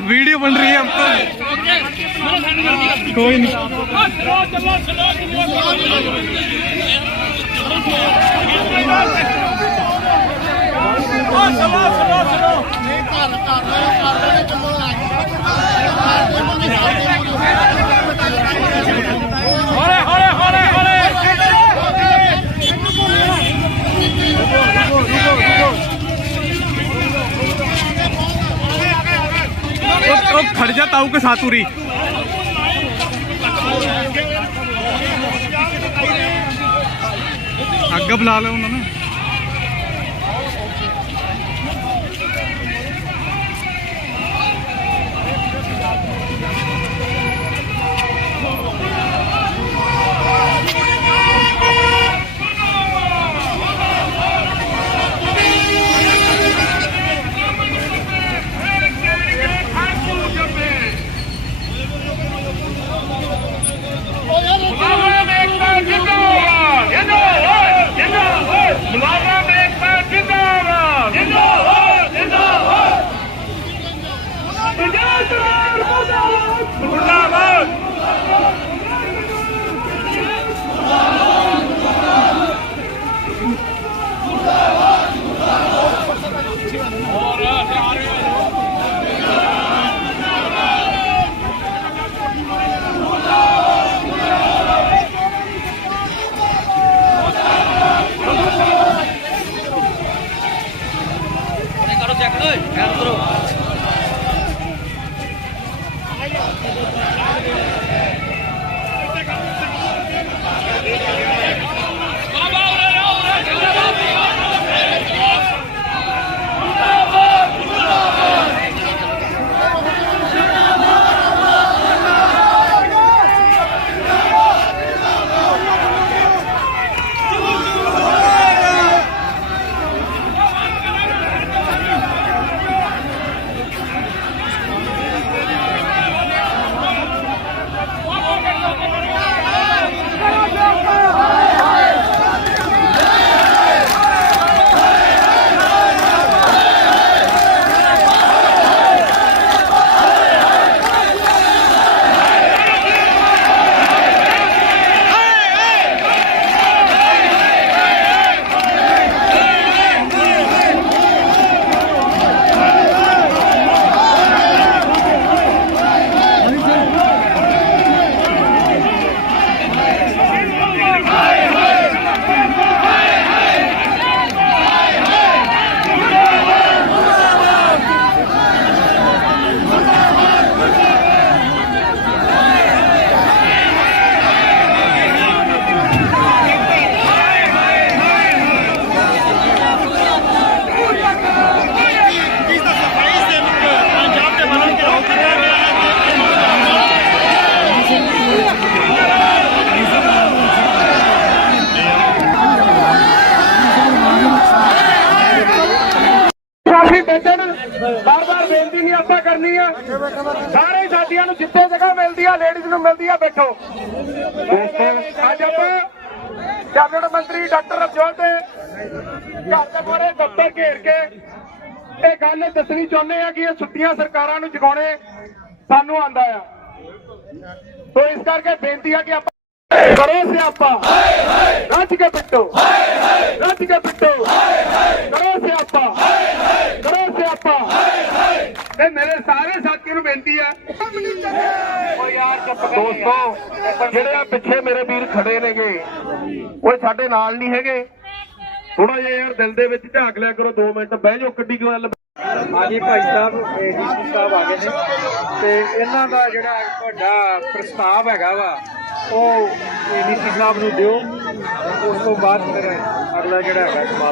Video बन रही है अब तो कोई नहीं बताऊं कि सातुरी ਅੱਗ ਬੁਲਾ ਲਓ ਉਹਨਾਂ ਨੂੰ। ਮਿਲਦੀ ਅੱਜ ਆਪਾਂ ਕੈਬਨਿਟ ਮੰਤਰੀ ਡਾਕਟਰ ਰਵਜੋਤ ਦੇ ਘਰ ਦੇ ਮੋਰੇ ਦਫ਼ਤਰ ਘੇਰ ਕੇ ਇਹ ਗੱਲ ਦੱਸਣੀ ਚਾਹੁੰਦੇ ਆ ਕਿ ਇਹ ਛੁੱਟੀਆਂ ਸਰਕਾਰਾਂ ਨੂੰ ਜਗਾਉਣੇ ਸਾਨੂੰ ਆਂਦਾ ਆ। ਸੋ ਇਸ ਕਰਕੇ ਬੇਨਤੀ ਆ ਕਿ ਆਪਾਂ ਕਰੋ ਸਿਆਪਾ, ਰੱਜ ਕੇ ਪਿੱਟੋ, ਰੱਜ ਕੇ ਪਿੱਟੋ ਕਰੋ ਸਿਆਪਾ ਕਰੋ ਸਿਆਪਾ ਤੇ ਮੇਰੇ ਸਾਰੇ ਸਾਥੀਆਂ ਨੂੰ ਬੇਨਤੀ ਆ। ਓ ਯਾਰ ਚੁੱਪ ਦੋਸਤੋ ਜਿਹੜੇ ਆ ਪਿੱਛੇ ਮੇਰੇ ਵੀਰ ਖੜੇ ਨੇਗੇ ਉਹ ਸਾਡੇ ਨਾਲ ਨਹੀਂ ਹੈਗੇ। ਥੋੜਾ ਜਿਹਾ ਯਾਰ ਦਿਲ ਦੇ ਵਿੱਚ ਝਾਕ ਲਿਆ ਕਰੋ 2 ਮਿੰਟ ਬਹਿ ਜਾਓ ਕਿੱਡੀ ਕੁ ਗੱਲ? ਹਾਂਜੀ ਭਾਈ ਸਾਹਿਬ ਏਡੀਸੀ ਸਾਹਿਬ ਆ ਗਏ ਨੇ। ਤੇ ਇਹਨਾਂ ਦਾ ਜਿਹੜਾ ਵੱਡਾ ਪ੍ਰਸਤਾਵ ਹੈਗਾ ਵਾ ਉਹ ਏਡੀਸੀ ਸਾਹਿਬ ਨੂੰ ਦਿਓ। ਉਸ ਤੋਂ ਬਾਅਦ ਫਿਰ ਅਗਲਾ ਜਿਹੜਾ ਹੈਗਾ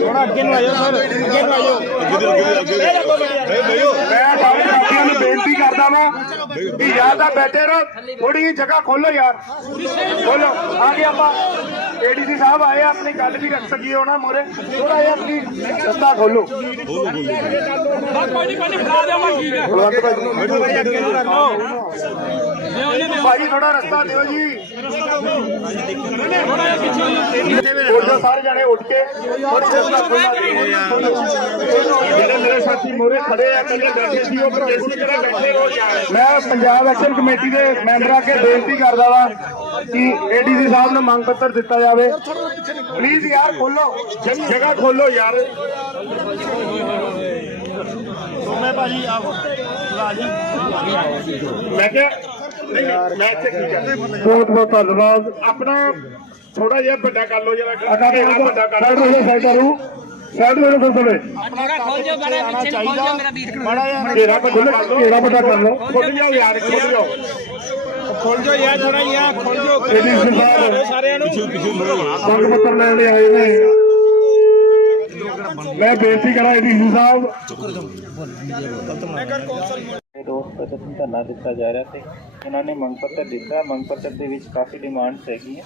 ਸਮਾਪਤੀ ਮੈਂ ਸਾਰੇ ਸਾਥੀਆਂ ਨੂੰ ਬੇਨਤੀ ਕਰਦਾ ਵਾਂ ਕਿ ਯਾਰ ਤਾਂ ਬੈਠੇ। ਰਹੋ ਥੋੜੀ ਜਿਹੀ ਜਗ੍ਹਾ ਖੋਲੋ ਯਾਰ ਖੋਲੋ ਆ ਗਏ ਆਪਾਂ ਏਡੀਸੀ ਸਾਹਿਬ ਆਏ ਆਪਣੀ ਗੱਲ ਵੀ ਰੱਖ ਸਕੀਏ ਉਹਨਾਂ ਮੋਰੇ ਥੋੜਾ ਜਿਹਾ ਆਪਣੀ ਰਸਤਾ ਖੋਲੋ ਭਾਜੀ ਥੋੜਾ ਰਸਤਾ ਦਿਓ ਜੀ। ਉੱਠ, ਸਾਰੇ ਜਾਣੇ ਉੱਠ ਕੇ। ਜਿਹੜੇ ਮੇਰੇ ਸਾਥੀ ਮੋਰੇ ਖੜੇ ਆ ਪਹਿਲੇ ਬੈਠੇ ਸੀ, ਉਹ ਪ੍ਰਦੇਸ਼ ਜਿਹੜੇ ਬੈਠੇ? ਹੋ ਮੈਂ ਪੰਜਾਬ ਐਕਸ਼ਨ ਕਮੇਟੀ ਦੇ ਮੈਂਬਰਾਂ ਅੱਗੇ ਬੇਨਤੀ ਕਰਦਾ ਵਾ ਕਿ ਏਡੀਸੀ ਸਾਹਿਬ ਨੂੰ ਮੰਗ ਪੱਤਰ ਦਿੱਤਾ ਜਾਵੇ। ਪਲੀਜ਼ ਯਾਰ, ਖੋਲੋ। ਜਗ੍ਹਾ ਖੋਲੋ ਯਾਰ। ਮੈਂ ਭਾਜੀ ਆਪ ਮੈਂ ਕਿਹਾ ਬਹੁਤ ਬਹੁਤ ਧੰਨਵਾਦ। ਆਪਣਾ ਥੋੜਾ ਜਿਹਾ ਵੱਡਾ ਕਰ ਲਓ ਜਰਾ ਵੱਡਾ ਕਰ ਲਓ। ਸਾਈਡ ਕਰੂ। ਸਾਈਡ ਮੇਰੇ ਕੋਲ ਸਵੇ ਖੋਲ ਜਾਓ ਬੜਾ ਪਿੱਛੇ ਖੋਲ ਜਾਓ ਮੇਰਾ ਵੀਰ ਘੇਰਾ ਵੱਡਾ ਕਰ ਲਓ। ਘੇਰਾ ਵੱਡਾ ਕਰ ਲਓ। ਖੁੱਲ ਜਾਓ ਯਾਰ ਖੁੱਲ ਜਾਓ। ਖੋਲ ਜੋ ਯਾਰ ਥੋੜਾ ਜਿਹਾ ਖੋਲ ਜੋ ਇਹਦੀ ਸਰਕਾਰ ਸਾਰਿਆਂ ਨੂੰ। ਮੰਗ ਪੱਤਰ ਲੈਣ ਲਈ ਆਏ ਨੇ। ਮੈਂ ਬੇਨਤੀ ਕਰਾਂ ਇਹਦੀ ਸਾਹਿਬ ਰੋਸ ਪ੍ਰਦਰਸ਼ਨ ਧਰਨਾ ਦਿੱਤਾ ਜਾ ਰਿਹਾ ਤੇ ਉਹਨਾਂ ਨੇ ਮੰਗ ਪੱਤਰ ਦਿੱਤਾ। ਮੰਗ ਪੱਤਰ ਦੇ ਵਿੱਚ ਕਾਫੀ ਡਿਮਾਂਡਸ ਹੈਗੀਆਂ।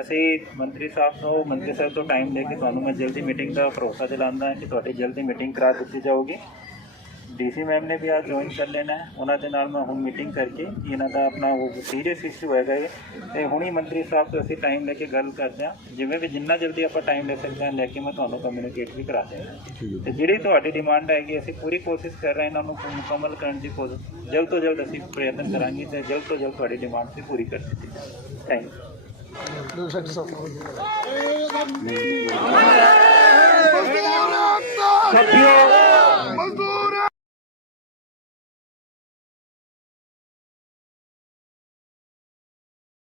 ਅਸੀਂ ਮੰਤਰੀ ਸਾਹਿਬ ਤੋਂ, ਮੰਤਰੀ ਸਾਹਿਬ ਤੋਂ ਟਾਈਮ ਲੈ ਕੇ ਤੁਹਾਨੂੰ ਮੈਂ ਜਲਦੀ ਮੀਟਿੰਗ ਦਾ ਭਰੋਸਾ ਦਿਲਾਉਂਦਾ ਹਾਂ ਕਿ ਤੁਹਾਡੀ ਜਲਦੀ ਮੀਟਿੰਗ ਕਰਾ ਦਿੱਤੀ ਜਾਊਗੀ। ਡੀਸੀ ਮੈਮ ਨੇ ਵੀ ਆ ਜੁਆਇਨ ਕਰ ਲੈਣਾ ਹੈ। ਉਹਨਾਂ ਦੇ ਨਾਲ ਮੈਂ ਹੁਣ ਮੀਟਿੰਗ ਕਰਕੇ ਇਹਨਾਂ ਦਾ ਆਪਣਾ ਉਹ ਸੀਰੀਅਸ ਇਸ਼ੂ ਹੈਗਾ ਇਹ। ਤੇ ਹੁਣੀ ਮੰਤਰੀ ਸਾਹਿਬ ਤੋਂ ਅਸੀਂ ਟਾਈਮ ਲੈ ਕੇ ਗੱਲ ਕਰਦੇ ਹਾਂ। ਜਿਵੇਂ ਵੀ ਜਿੰਨਾ ਜਲਦੀ ਆਪਾਂ ਟਾਈਮ ਲੈ ਸਕਦੇ ਹਾਂ ਲੈ ਕੇ ਮੈਂ ਤੁਹਾਨੂੰ ਕਮਿਊਨੀਕੇਟ ਵੀ ਕਰਾ ਦਿਆਂਗਾ। ਤੇ ਜਿਹੜੀ ਤੁਹਾਡੀ ਡਿਮਾਂਡ ਹੈਗੀ ਅਸੀਂ ਪੂਰੀ ਕੋਸ਼ਿਸ਼ ਕਰ ਰਹੇ ਹਾਂ ਇਹਨਾਂ ਨੂੰ ਮੁਕੰਮਲ ਕਰਨ ਦੀ ਕੋਸ਼ਿਸ਼। ਜਲਦ ਤੋਂ ਜਲਦ ਅਸੀਂ ਪ੍ਰਯਤਨ ਕਰਾਂਗੇ ਤੇ ਜਲਦ ਤੋਂ ਜਲਦ ਤੁਹਾਡੀ ਡਿਮਾਂਡ ਵੀ ਪੂਰੀ ਕਰ ਦਿੱਤੀ। ਥੈਂਕ ਯੂ ਸਾਥੀਓ